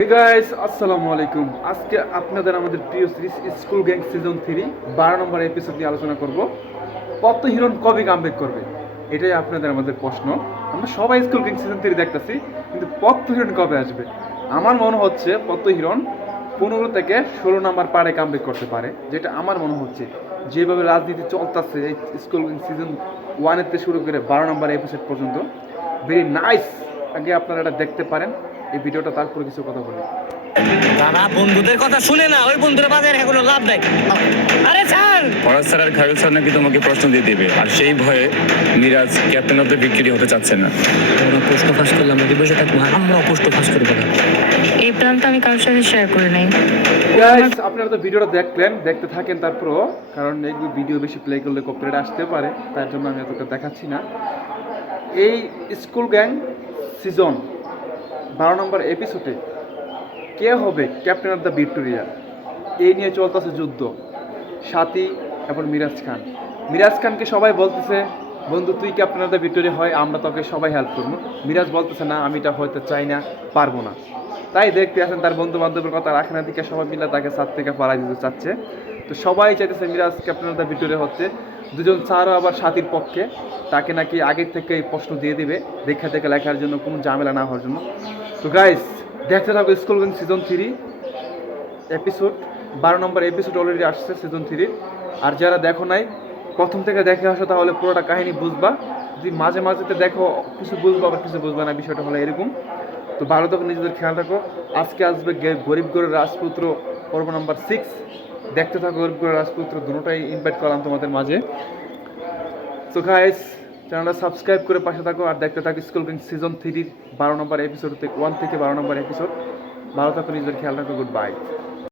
Hey guys, আসসালামু আলাইকুম। আজকে আপনাদের আমাদের প্রিয় সিরিজ স্কুল গ্যাং সিজন 3 12 নম্বর এপিসোড নিয়ে আলোচনা করব। পদ্ম হিরণ কবে কামব্যাক করবে, এটাই আপনাদের আমাদের প্রশ্ন। আমরা সবাই স্কুল গ্যাং সিজন 3 দেখতেছি, কিন্তু পদ্ম হিরণ কবে আসবে? আমার মনে হচ্ছে পদ্ম হিরণ 15 থেকে 16 নম্বর পারে কামব্যাক করতে পারে, যেটা আমার মনে হচ্ছে। যেভাবে রাজনীতি চলতেছে এই স্কুল গ্যাং সিজন 1 থেকে শুরু করে 12 নম্বর এপিসোড পর্যন্ত, ভেরি নাইস। আগে আপনারা এটা দেখতে পারেন এই ভিডিওটা, তারপরে কিছু কথা বলি। বাবা বন্ধুদের কথা শুনে না, ওই বন্ধুরা বাজারে কোনো লাভ নাই। আরে স্যার, ফরাজ স্যার আর খায়রুল স্যার নাকি তোমাকে প্রশ্ন দিয়ে দেবে, আর সেই ভয়ে Miraz captain of the victory হতে চাচ্ছে না। ওরা পোস্ট ফাঁস করলাম, যদি বসে থাকবো আমরাও পোস্ট ফাঁস করে দেবো। এই প্ল্যান তো আমি কারোর সাথে শেয়ার করে নাই। গাইস, আপনারা তো ভিডিওটা দেখলেন, দেখতে থাকেন তারপরও, কারণ এই ভিডিও বেশি প্লে করলে কপিরাইট আসতে পারে, তার জন্য আমি এতটা দেখাচ্ছি না। এই স্কুল গ্যাং সিজন 12 নম্বর এপিসোডে কে হবে ক্যাপ্টেন অফ দ্য ভিক্টোরিয়া, এই নিয়ে চলতেছে যুদ্ধ। সাথী এবং মিরাজ খান। মিরাজ খানকে সবাই বলতেছে, বন্ধু তুই ক্যাপ্টেন অফ দ্য ভিক্টোরিয়া হয়, আমরা তোকে সবাই হেল্প করবো। মিরাজ বলতেছে না, আমি এটা হয়তো চাই না, পারবো না। তাই দেখতে আছেন তার বন্ধু বান্ধবের কথা রাখে না, দিকে সবাই মিলে তাকে ছাদ থেকে পাড়াই দিতে চাচ্ছে। তো সবাই চাইতেছে Miraz captain of the Victoria হচ্ছে। দুজন স্যারও আবার সাথীর পক্ষে, তাকে নাকি আগের থেকে এই প্রশ্ন দিয়ে দিবে দেখা থেকে লেখার জন্য, কোনো ঝামেলা না হওয়ার জন্য। তো গাইস, দেখতে থাকো স্কুল গ্যাং সিজন 3 এপিসোড 12 নম্বর এপিসোড অলরেডি আসছে সিজন 3। আর যারা দেখো নাই, প্রথম থেকে দেখে আসো, তাহলে পুরোটা কাহিনী বুঝবা। যদি মাঝে মাঝেতে দেখো, কিছু বুঝবা আবার কিছু বুঝবা না, বিষয়টা হলো এরকম। তো ভালো থাকো, নিজেদের খেয়াল রাখো। আজকে আসবে গরিব ঘরের রাজপুত্র পর্ব নাম্বার 6। দেখতে থাকো গরিব ঘরের রাজপুত্র, দুটোটাই ইনভাইট করলাম তোমাদের মাঝে। সো গাইস, চ্যানেলটা সাবস্ক্রাইব করে পাশে থাকো আর দেখতে থাকো স্কুল গ্যাং সিজন 3 12 নম্বর এপিসোড থেকে 1 থেকে 12 নম্বর এপিসোড। ভালো থাকো, নিজেদের খেয়াল রাখো। Good bye.